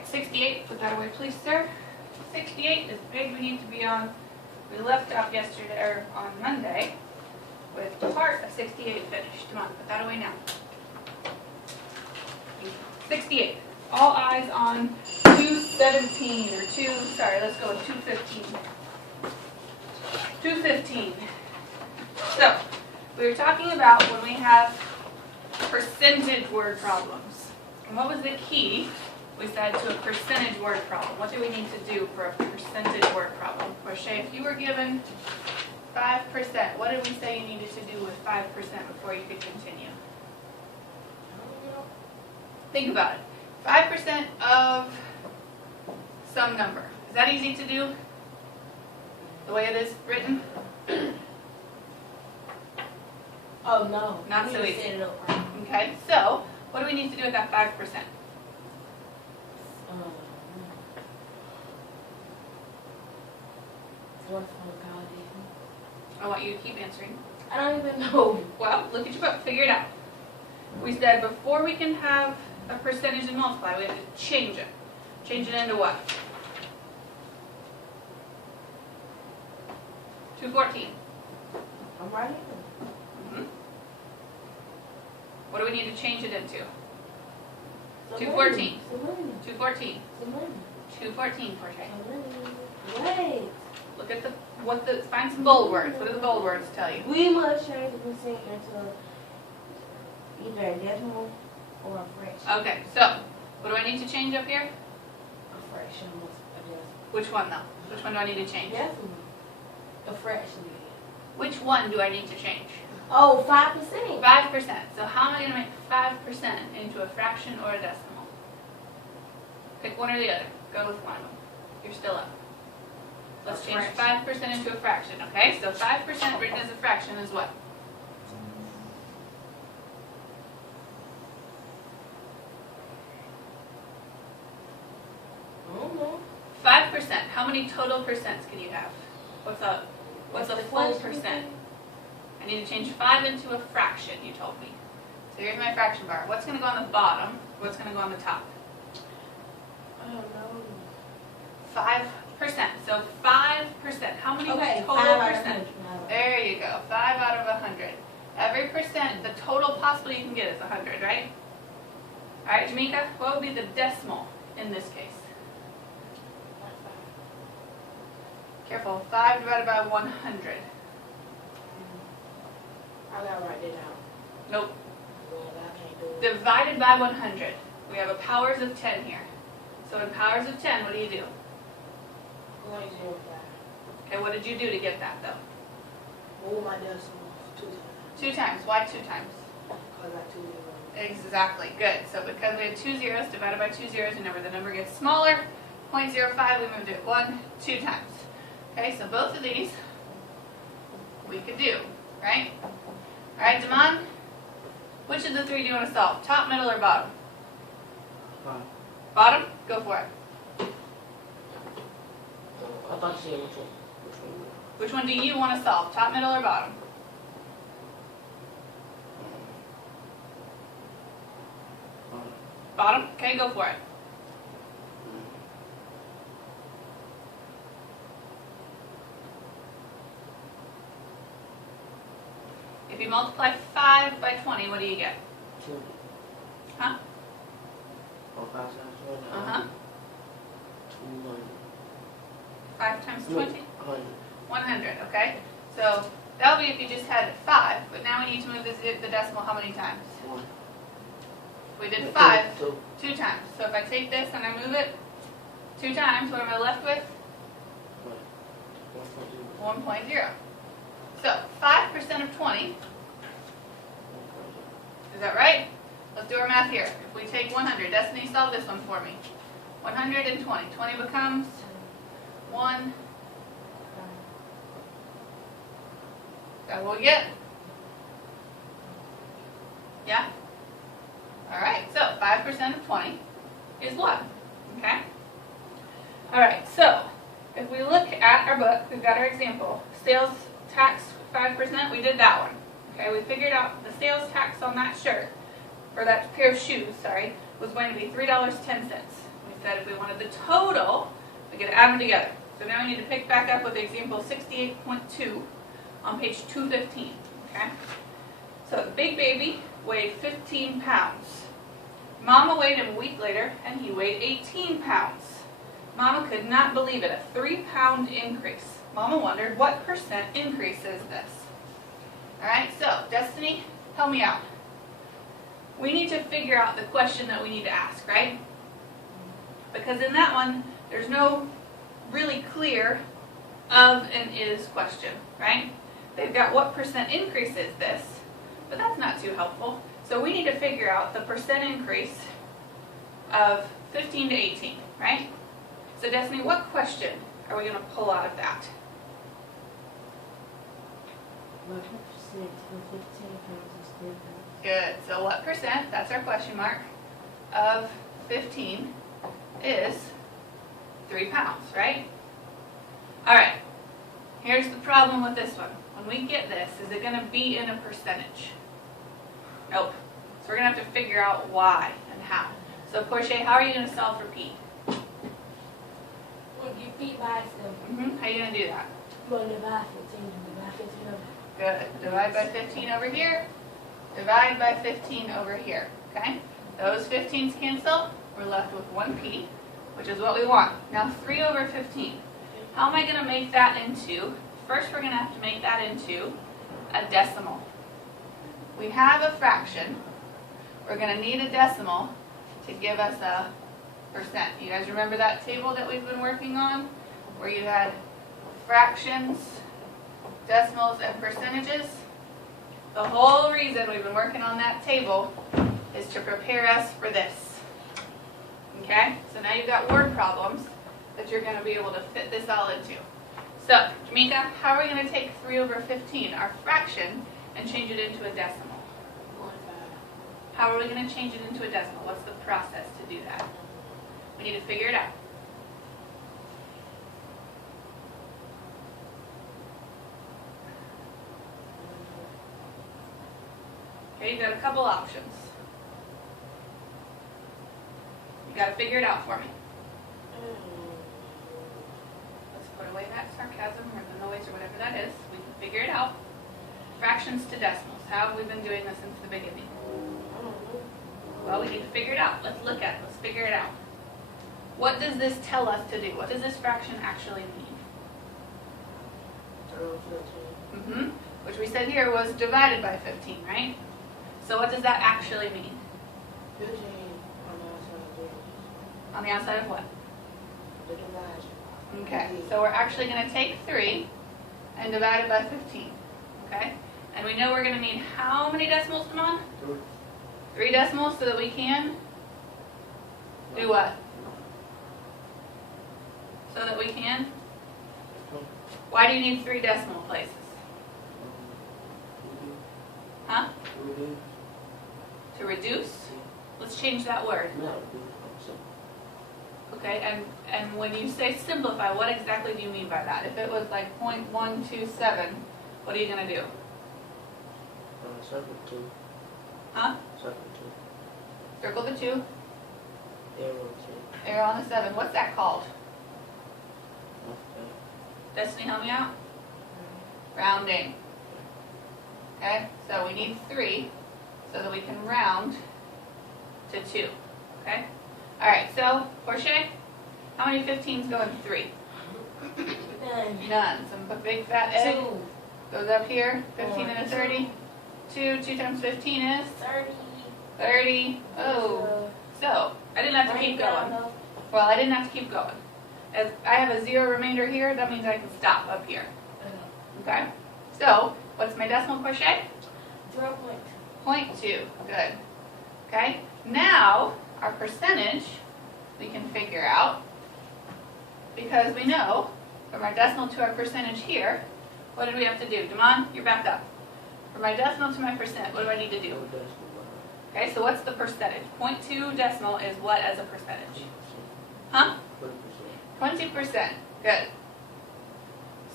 right, 68, put that away please, sir. 68 is big, we need to be on, we left off yesterday, or on Monday, with part of 68 finished. Come on, put that away now. 68, all eyes on 217, or 2, sorry, let's go with 215. 215. So, we were talking about when we have percentage word problems. And what was the key, we said, to a percentage word problem? What do we need to do for a percentage word problem? Crochet, if you were given 5%, what did we say you needed to do with 5% before you could continue? Think about it. 5% of some number. Is that easy to do? The way it is written? Oh no. Not so easy. Set it up right. Okay, so what do we need to do with that 5%? I want you to keep answering. I don't even know. Well, look at your book, figure it out. We said before we can have a percentage and multiply, we have to change it. Change it into what? 214. I'm right here. Mm-hmm. What do we need to change it into? So 214. So 214. So 214, Portia. Wait. Look at find some bold words. What do the bold words tell you? We must change the percent into either a decimal or a fraction. Okay, so what do I need to change up here? A fraction was a decimal. Which one though? Which one do I need to change? Decimal. A fraction. Which one do I need to change? Oh, 5%. 5%. So how am I going to make 5% into a fraction or a decimal? Pick one or the other. Go with one of them. You're still up. Let's change 5% into a fraction, okay? So 5% written as a fraction is what? Oh, 5%. How many total percents can you have? What's a full percent? I need to change 5 into a fraction, you told me. So here's my fraction bar. What's going to go on the bottom? What's going to go on the top? I don't know. 5%. So 5%. How many total 5 out of percent? 100. There you go. 5 out of 100. Every percent, the total possible you can get is 100, right? All right, Jamaica, what would be the decimal in this case? Careful. 5 divided by 100. I gotta write it down. Nope. Well, I can't do it. Divided by 100. We have a powers of 10 here. So in powers of 10, what do you do? 0.05. Okay, what did you do to get that, though? Move my decimal 2 times. 2 times. Why 2 times? Because I 2 zeros. Exactly. Good. So because we had 2 zeros divided by 2 zeros, remember the number gets smaller. 0.05, we moved it 2 times. Okay, so both of these we could do, right? All right, Damon, which of the 3 do you want to solve? Top, middle, or bottom? Bottom? Go for it. I thought you said which one. Which one do you want to solve? Top, middle, or bottom? Bottom? Okay, go for it. If you multiply 5 by 20, what do you get? 2. Huh? Oh, 5 times 20. Uh-huh. 200. 5 times 20? 100. 100, okay? So that would be if you just had 5, but now we need to move the decimal how many times? 1. We did 5 2. 2 times. So if I take this and I move it 2 times, what am I left with? 1.0. So 5% of 20, is that right? Let's do our math here. If we take 100, Destiny, solve this one for me. 120. 20 becomes 1. Is that what we get? Yeah? Alright, so 5% of 20 is what? Okay? Alright, so if we look at our book, we've got our example. Sales tax 5%, we did that one. Okay, we figured out the sales tax on that shirt, or that pair of shoes, sorry, was going to be $3.10. We We said if we wanted the total, we could add them together. So now we need to pick back up with example 68.2 on page 215, okay? So the big baby weighed 15 pounds. Mama weighed him a week later, and he weighed 18 pounds. Mama could not believe it, a 3-pound increase. Mama wondered, what percent increase is this? All right, so Destiny, help me out. We need to figure out the question that we need to ask, right? Because in that one, there's no really clear of and is question, right? They've got what percent increase is this, but that's not too helpful. So we need to figure out the percent increase of 15 to 18, right? So Destiny, what question are we going to pull out of that? What percent of 15 pounds is 3 pounds? Good. So what percent, that's our question mark, of 15 is 3 pounds, right? All right. Here's the problem with this one. When we get this, is it going to be in a percentage? Nope. So we're going to have to figure out why and how. So Portia, how are you going to solve for P? Well, you beat by itself. How are you going to do that? Well, divide 15. Divide 15 over. Good. Divide by 15 over here. Divide by 15 over here. Okay? Those 15s cancel. We're left with 1P, which is what we want. Now 3 over 15. How am I going to make that into? First, we're going to have to make that into a decimal. We have a fraction. We're going to need a decimal to give us a percent. You guys remember that table that we've been working on? Where you had fractions, decimals, and percentages? The whole reason we've been working on that table is to prepare us for this. Okay? So now you've got word problems that you're going to be able to fit this all into. So, Jamaica, how are we going to take 3 over 15, our fraction, and change it into a decimal? How are we going to change it into a decimal? What's the process to do that? We need to figure it out. Okay, you've got a couple options. You got to figure it out for me. Let's put away that sarcasm or the noise or whatever that is. We can figure it out. Fractions to decimals. How have we been doing this since the beginning? Well, we need to figure it out. Let's look at it. Let's figure it out. What does this tell us to do? What does this fraction actually mean? 3 over 15. Which we said here was divided by 15, right? So what does that actually mean? 15 on the outside of the On the outside of what? the division. Okay, so we're actually going to take 3 and divide it by 15, okay? And we know we're going to need how many decimals, come on? 3 decimals so that we can do what? So that we can? Why do you need 3 decimal places? Huh? To reduce? Let's change that word. Okay, and when you say simplify, what exactly do you mean by that? If it was like 0.127, what are you going to do? Circle 2. Huh? Circle Circle the 2, 2. Arrow 2. arrow on the 7. What's that called? Okay. Destiny, help me out? Rounding. Okay, so we need 3 so that we can round to 2. Okay? Alright, so, Portia, how many 15s go in 3? None. Some big fat egg 2. goes up here. 15 and a 30. 2 times 15 is 30. 30. Oh. So, I didn't have to keep going. Well, I didn't have to keep going. As I have a 0 remainder here, that means I can stop up here. Okay? So, what's my decimal, Portia? 0.2. Good. Okay? Now, our percentage, we can figure out, because we know from our decimal to our percentage here, what did we have to do? Damon, you're back up. From my decimal to my percent, what do I need to do? Okay, so what's the percentage? 0.2 decimal is what as a percentage? Huh? 20%. Good.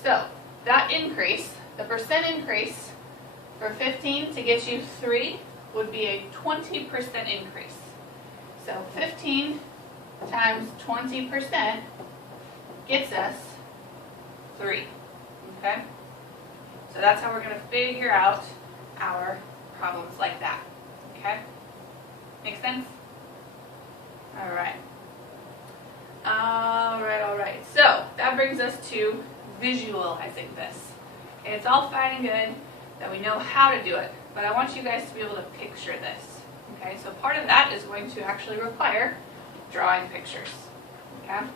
So, that increase, the percent increase for 15 to get you 3 would be a 20% increase. So 15 times 20% gets us 3. Okay? So that's how we're going to figure out our problems like that. Okay? Make sense? All right. All right. So that brings us to visualizing this. Okay, it's all fine and good that we know how to do it, but I want you guys to be able to picture this. Okay, so part of that is going to actually require drawing pictures. Okay?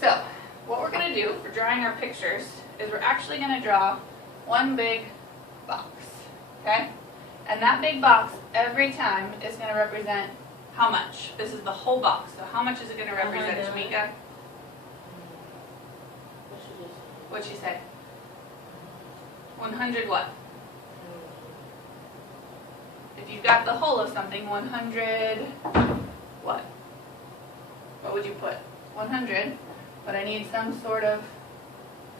So what we're going to do for drawing our pictures is we're actually going to draw one big box. Okay? And that big box every time is going to represent how much? This is the whole box. So how much is it going to represent, 100. Shamika? What should you say? What'd she say? 100 what? If you've got the whole of something, 100 what? What would you put? 100, but I need some sort of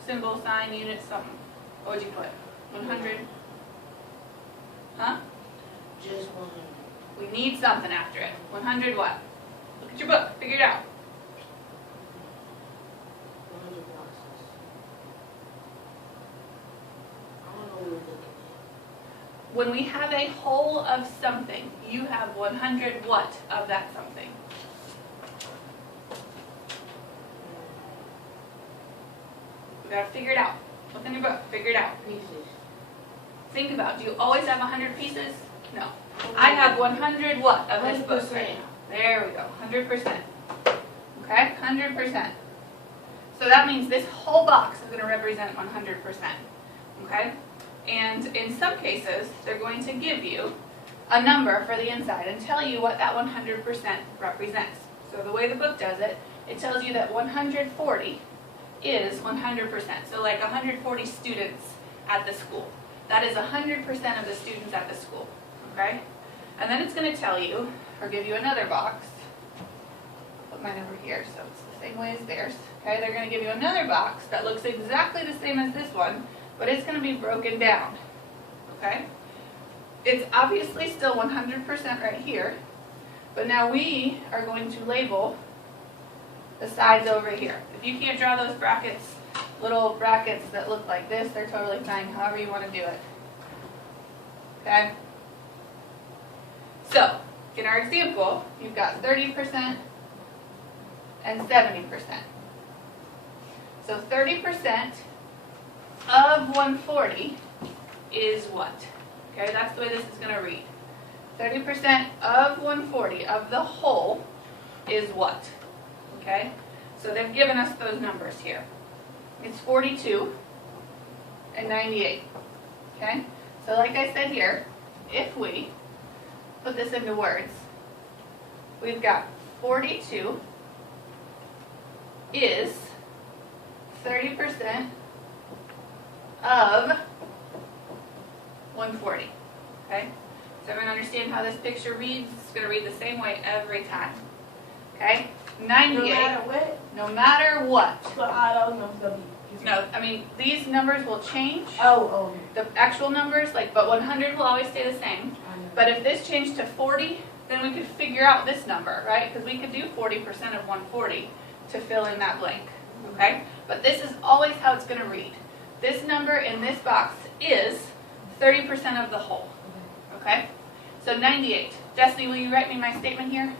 symbol, sign, unit, something. What would you put? 100? Huh? Just 100. We need something after it. 100 what? Look at your book. Figure it out. 100 boxes. I don't know what we're looking at. When we have a whole of something, you have 100 what of that something? We gotta figure it out. Look in your book. Figure it out. Pieces. Think about, do you always have 100 pieces? No. I have 100 what of this book 100%. right now? There we go, 100%. Okay, 100%. So that means this whole box is going to represent 100%. Okay? And in some cases, they're going to give you a number for the inside and tell you what that 100% represents. So the way the book does it, it tells you that 140 is 100%. So like 140 students at the school. That is 100% of the students at the school. Okay? And then it's going to tell you, or give you another box. I'll put mine over here so it's the same way as theirs. Okay? They're going to give you another box that looks exactly the same as this one, but it's going to be broken down. Okay? It's obviously still 100% right here, but now we are going to label the sides over here. If you can't draw those brackets, little brackets that look like this, they're totally fine, however you want to do it. Okay? So, in our example, you've got 30% and 70%. So 30% of 140 is what? Okay, that's the way this is going to read. 30% of 140 of the whole is what? Okay, so they've given us those numbers here. It's 42 and 98. Okay, so like I said here, if we put this into words, we've got 42 is 30% of 140. Okay? So everyone understand how this picture reads? It's going to read the same way every time. Okay? 98. No matter what? No matter what. So all those numbers gonna be. No, I mean, these numbers will change. Oh. The actual numbers, but 100 will always stay the same. I know. But if this changed to 40, then we could figure out this number, right? Because we could do 40% of 140 to fill in that blank. Okay? But this is always how it's going to read. This number in this box is 30% of the whole. Okay? So 98. Destiny, will you write me my statement here?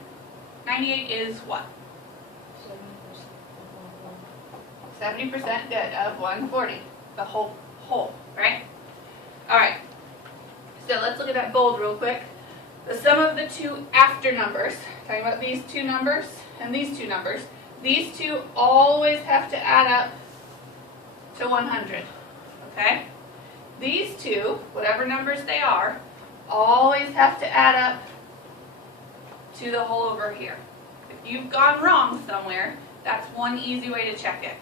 98 is what? 70% good of 140. The whole, right? Alright. So let's look at that bold real quick. The sum of the two after numbers, talking about these two numbers and these two numbers, these two always have to add up to 100. Okay? These two, whatever numbers they are, always have to add up to the whole over here. If you've gone wrong somewhere, that's one easy way to check it.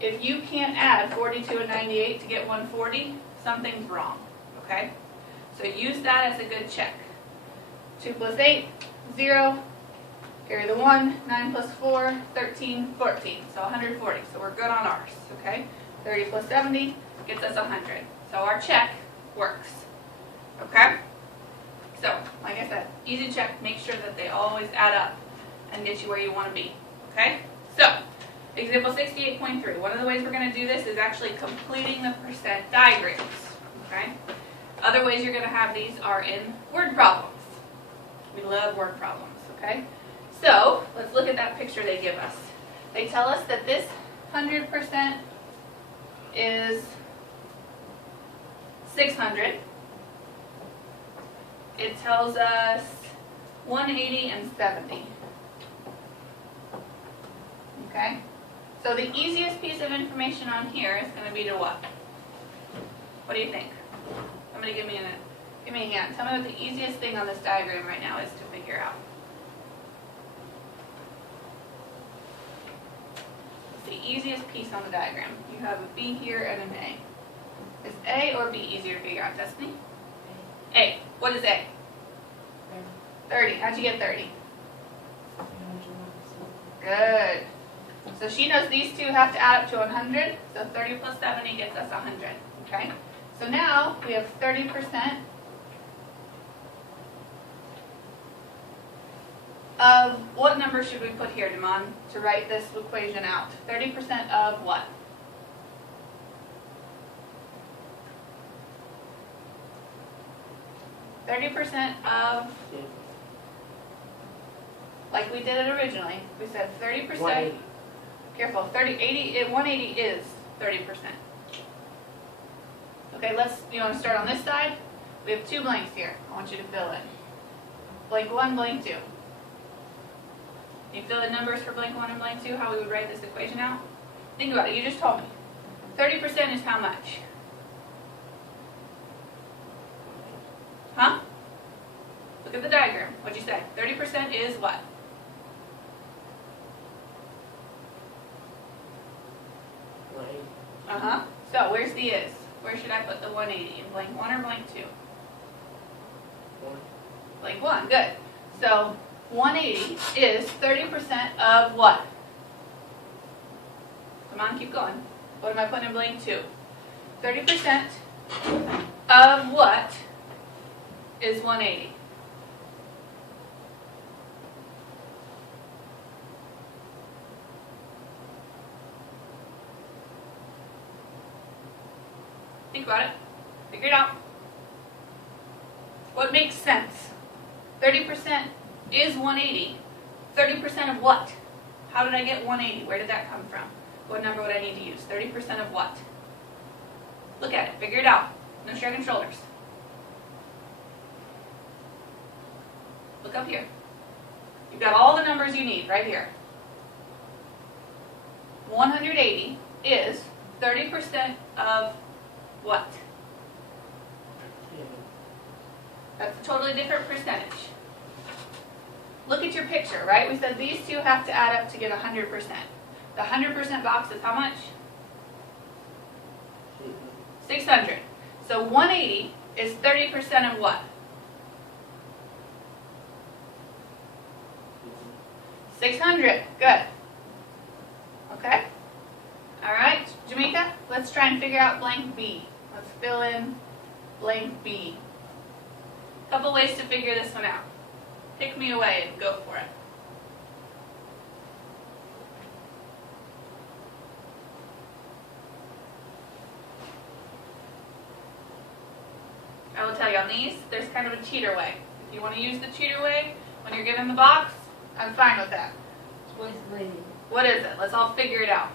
If you can't add 42 and 98 to get 140, something's wrong. Okay? So use that as a good check. 2 plus 8, 0. Carry the 1, 9 plus 4, 13, 14. So 140. So we're good on ours. Okay? 30 plus 70 gets us 100. So our check works. Okay? So, like I said, easy check. Make sure that they always add up. and get you where you want to be. Okay? So, example 68.3. One of the ways we're going to do this is actually completing the percent diagrams. Okay? Other ways you're going to have these are in word problems. We love word problems. Okay? So, let's look at that picture they give us. They tell us that this 100% is 600. It tells us 180 and 70. Okay? So the easiest piece of information on here is going to be to what? What do you think? Somebody give me a hand. Tell me what the easiest thing on this diagram right now is to figure out. It's the easiest piece on the diagram. You have a B here and an A. Is A or B easier to figure out, Destiny? A. What is A? 30. How'd you get 30? Good. So she knows these two have to add up to 100. So 30 plus 70 gets us 100. Okay? So now we have 30% of what number should we put here, Damon, to write this equation out? 30% of what? %30 of, like we did it originally. We said 30%. 180. Careful. 180 is 30%. Okay, you want to start on this side? We have 2 blanks here. I want you to fill in. Blank 1, blank 2. You fill in numbers for blank 1 and blank 2, how we would write this equation out? Think about it. You just told me. 30% is how much? Huh? Look at the diagram. What'd you say? 30% is what? Uh-huh. So where's the is? Where should I put the 180? In blank 1 or blank 2? 1. Blank 1. Good. So 180 is 30% of what? Come on, keep going. What am I putting in blank 2? 30% of what is 180? Think about it. Figure it out. What makes sense? 30% is 180. 30% of what? How did I get 180? Where did that come from? What number would I need to use? 30% of what? Look at it. Figure it out. No shrugging shoulders. Look up here. You've got all the numbers you need right here. 180 is 30% of what? That's a totally different percentage. Look at your picture, right? We said these two have to add up to get 100%. The 100% box is how much? 600. So 180 is 30% of what? 600. Good. Okay. All right, Jamaica, let's try and figure out blank B. Let's fill in blank B. Couple ways to figure this one out. Pick me away and go for it. I will tell you on these, there's kind of a cheater way. If you want to use the cheater way, when you're given the box, I'm fine with that. What is it? Let's all figure it out.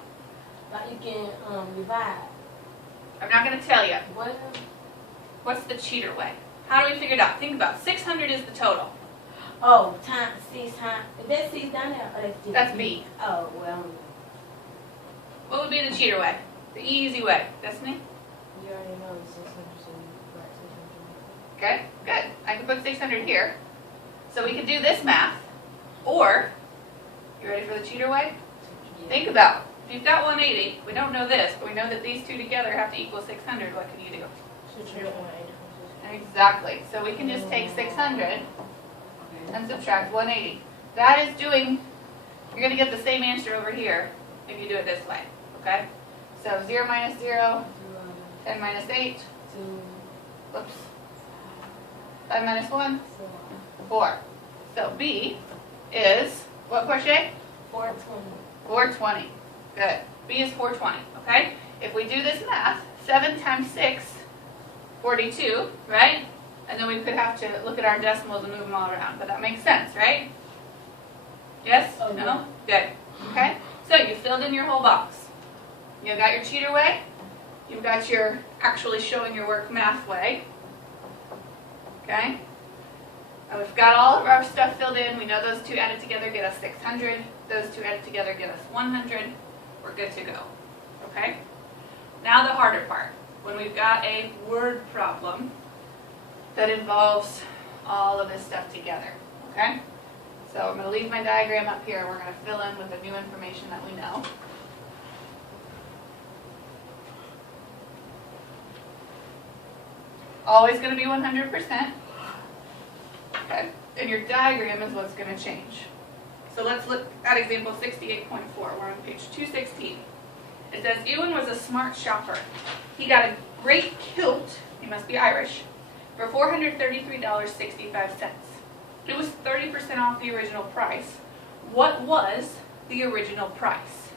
Like you can divide. I'm not going to tell you. What? What's the cheater way? How do we figure it out? Think about it. 600 is the total. Oh, times 6 times. Is that 6 down there? Or that's That's B. Oh, well. What would be the cheater way? The easy way. Destiny? You already know it's 600, so you write 600. Okay, good. I can put 600 here. So we could do this math. Or, you ready for the cheater way? Yeah. Think about it. If you've got 180, we don't know this, but we know that these two together have to equal 600. What can you do? Subtract 180. Exactly. So we can just take 600 and subtract 180. That is doing, you're going to get the same answer over here if you do it this way. Okay? So 0 minus 0, 10 minus 8, 2, whoops, 5 minus 1, 4. 4. So B is What, Portia? 420. 420. Good. B is 420, okay? If we do this math, 7 times 6, 42, right? And then we could have to look at our decimals and move them all around, but that makes sense, right? Yes? Okay. No? Good. Okay? So you filled in your whole box. You got your cheater way. You've got your actually showing your work math way. Okay? And we've got all of our stuff filled in. We know those two added together get us 600. Those two added together get us 100. We're good to go. Okay? Now the harder part. When we've got a word problem that involves all of this stuff together. Okay? So I'm going to leave my diagram up here. We're going to fill in with the new information that we know. Always going to be 100%. Okay? And your diagram is what's going to change. So let's look at example 68.4. We're on page 216. It says, Ewan was a smart shopper. He got a great kilt, he must be Irish, for $433.65. It was 30% off the original price. What was the original price?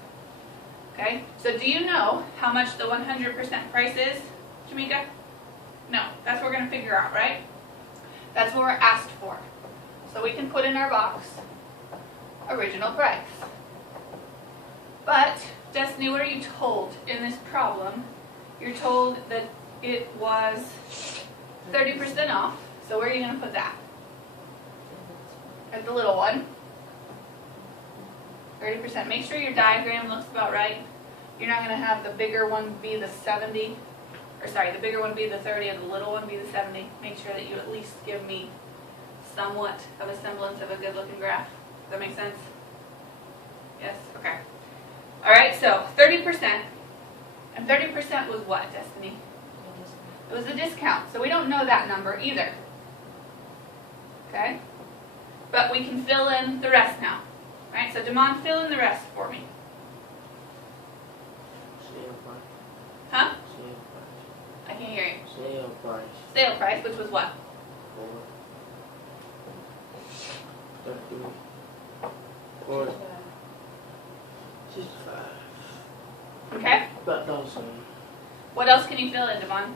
Okay, so do you know how much the 100% price is, Jamika? No, that's what we're going to figure out, right? That's what we're asked for. So we can put in our box, original price. But, Destiny, what are you told in this problem? You're told that it was 30% off. So where are you going to put that? At the little one. 30%. Make sure your diagram looks about right. You're not going to have the bigger one be the 70. Or sorry, the bigger one be the 30 and the little one be the 70. Make sure that you at least give me somewhat of a semblance of a good looking graph. Does that make sense? Yes? Okay. Alright, so 30%. And 30% was what, Destiny? It was the discount. So we don't know that number either. Okay? But we can fill in the rest now. Right? So Damon, fill in the rest for me. Sale price. Huh? Sale price. I can't hear you. Sale price. Sale price, which was what? 433. 465. Okay? About those same. What else can you fill in, Damon?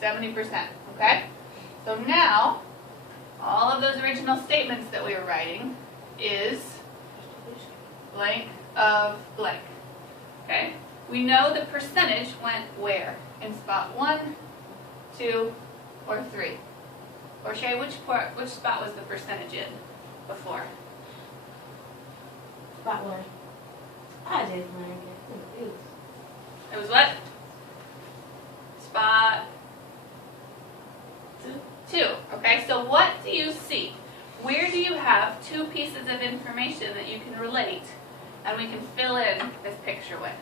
70%. 70%. Okay? So now, all of those original statements that we were writing is blank of blank. Okay? We know the percentage went where? In spot 1, 2, or 3. Or Shay, which spot was the percentage in before? Spot 1. I just learned it. It was what? Spot 2. Okay, so what do you see? Where do you have two pieces of information that you can relate and we can fill in this picture with?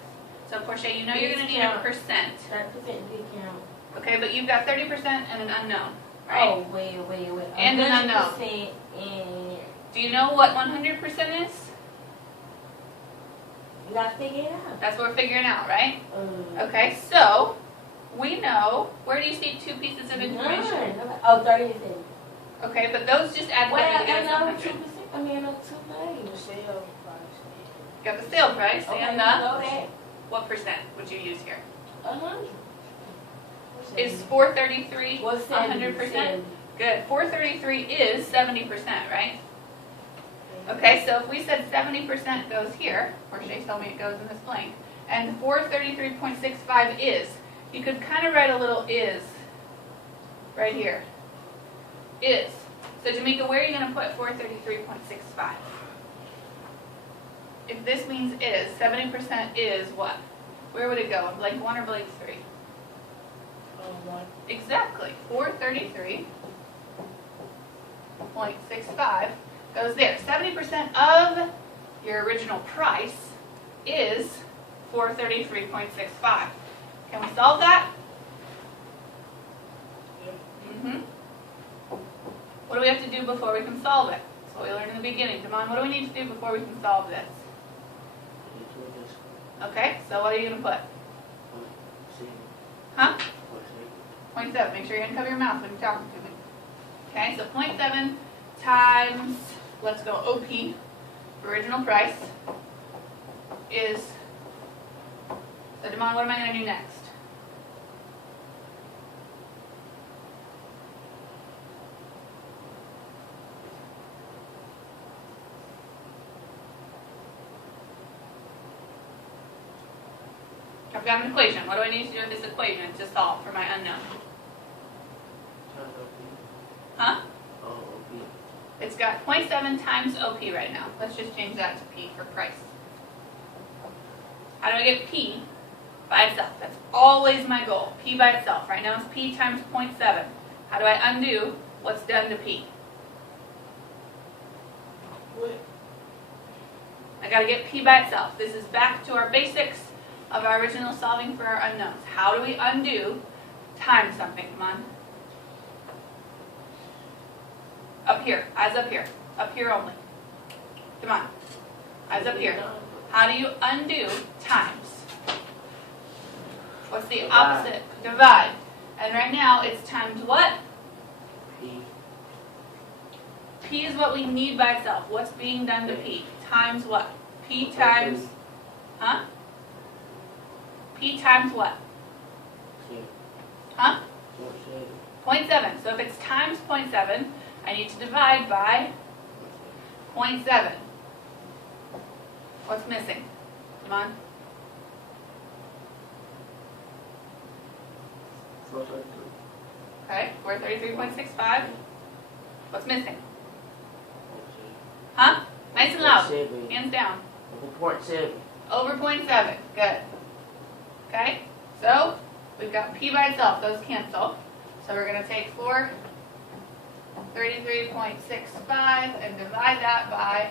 So Portia, you know you're going to need a percent. 30% discount. Okay, but you've got 30% and an unknown, right? Oh, wait. And an unknown. 100% and Do you know what 100% is? you gotta figure it out. That's what we're figuring out, right? Okay, so we know, where do you see two pieces of information? None. Oh, 30%. Okay, but those just add Well, together to I know 100. 2%. I mean, I know 2 The things. sale price. Got the sale price Okay, and you the, know that. what percent would you use here? 100. Is 433 What's 70%? 100%? Good. 433 is 70%, right? Okay, so if we said 70% goes here, or Shay told me it goes in this blank, and 433.65 is, you could kind of write a little is right here. Is. So Jamika, where are you going to put 433.65? If this means is, 70% is what? Where would it go? In blank 1 or blank 3? 1. Exactly. 433.65 goes there. 70% of your original price is 433.65. Can we solve that? Mm-hmm. What do we have to do before we can solve it? That's what we learned in the beginning. Damon, what do we need to do before we can solve this? Okay, so what are you going to put? Huh? 0.7. Make sure you uncover your mouth when you're talking to me. Okay, so 0.7 times, let's go OP, original price, is, so Damon, what am I going to do next? I've got an equation. What do I need to do with this equation to solve for my unknown? Huh? Oh, OP. It's got 0.7 times OP right now. Let's just change that to P for price. How do I get P by itself? That's always my goal. P by itself. Right now it's P times 0.7. How do I undo what's done to P? What? I got to get P by itself. This is back to our basics of our original solving for our unknowns. How do we undo times something? Come on. Up here. Eyes up here. Up here only. Come on. Eyes up here. How do you undo times? What's the opposite? Divide. And right now it's times what? P. P is what we need by itself. What's being done to P? Times what? P times, huh? P times what? Huh? 0.7. So if it's times 0.7, I need to divide by 0.7. What's missing? Come on. 433. Okay, we're 33.65. What's missing? Huh? Nice and loud. 0.7. Hands down. 0.7. Over 0.7. Good. Okay? So, we've got P by itself. Those cancel. So we're going to take 433.65 and divide that by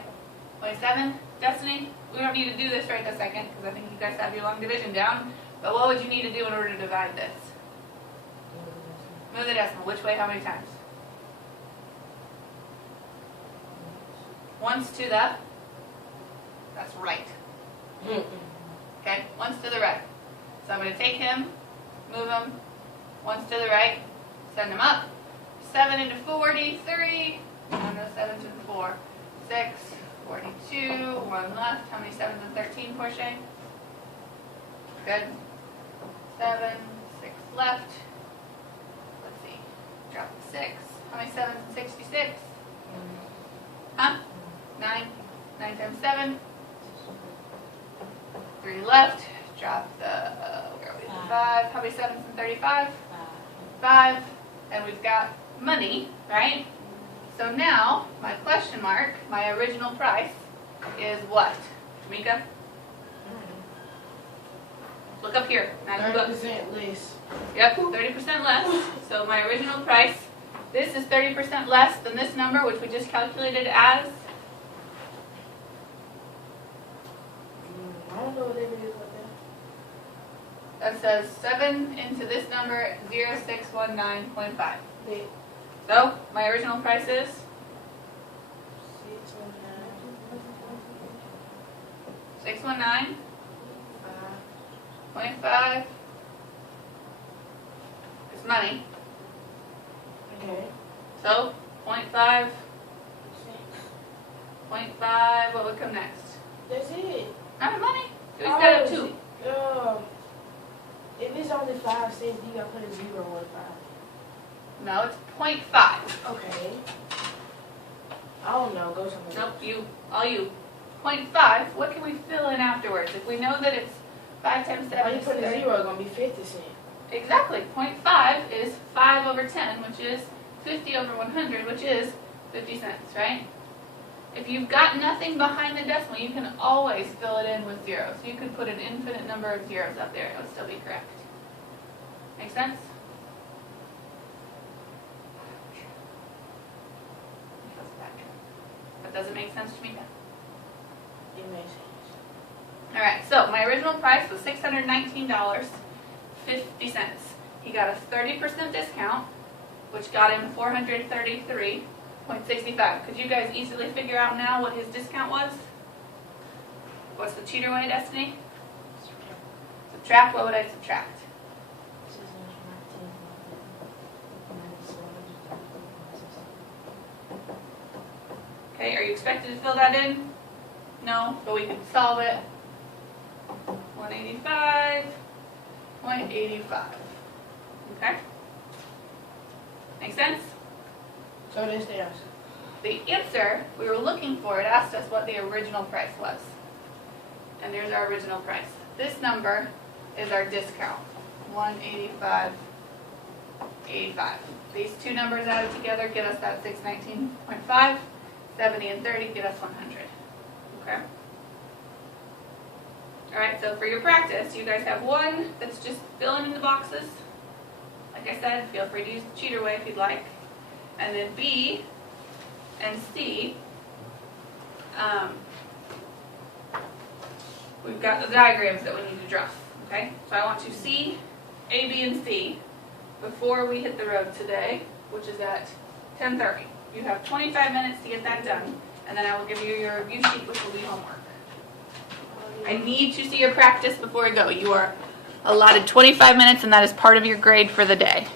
0.7. Destiny, we don't need to do this right this second because I think you guys have your long division down. But what would you need to do in order to divide this? Move the decimal. Which way? How many times? Once to the, that's right. Okay, once to the right. So I'm going to take him, move him, once to the right, send him up. 7 into 43, no, 7 to the 4, 6, 42, 1 left. How many 7s and 13, Portia? Good. 7, 6 left. Let's see, drop the 6. How many 7s and 66? Huh? 9. 9 times 7. 3 left. Drop the, where are we? 5. How many 7s and 35? 5. And we've got money, right? So now, my question mark, my original price, is what? Tamika? Look up here. 30% less. Yep, 30% less. So my original price, this is 30% less than this number, which we just calculated as? I don't know what it is That says 7 into this number, 0619.5. right So my original price is? 619.5 is money. Okay. So 0.5, 0.5, what would come next? That's it. Not money. So we've got a 2. If it's only 5 cents, you gotta put a 0 on 5. No, it's 0.5. Okay. I don't know. Go somewhere. Nope, you, all you. 0.5, what can we fill in afterwards? If we know that it's 5 times 7 When you is put a 30. 0, it's gonna be 50 cents. Exactly. 0.5 is 5 over 10, which is 50 over 100, which is 50 cents, right? If you've got nothing behind the decimal, you can always fill it in with zeros. You could put an infinite number of zeros up there. It would still be correct. Make sense? That doesn't make sense to me, then. It makes sense. All right, so my original price was $619.50. He got a 30% discount, which got him $433.65. Could you guys easily figure out now what his discount was? What's the cheater way, Destiny? Subtract, what would I subtract? Okay, are you expected to fill that in? No, but we can solve it. 185.85. Okay? Make sense? So this the answer. The answer we were looking for, it asked us what the original price was. And there's our original price. This number is our discount, 185.85. These two numbers added together get us that 619.5. 70 and 30 get us 100. Okay? Alright, so for your practice, you guys have one that's just filling in the boxes. Like I said, feel free to use the cheater way if you'd like. And then B and C, we've got the diagrams that we need to draw. Okay? So I want to see A, B, and C before we hit the road today, which is at 10:30. You have 25 minutes to get that done, and then I will give you your review sheet, which will be homework. I need to see your practice before we go. You are allotted 25 minutes, and that is part of your grade for the day.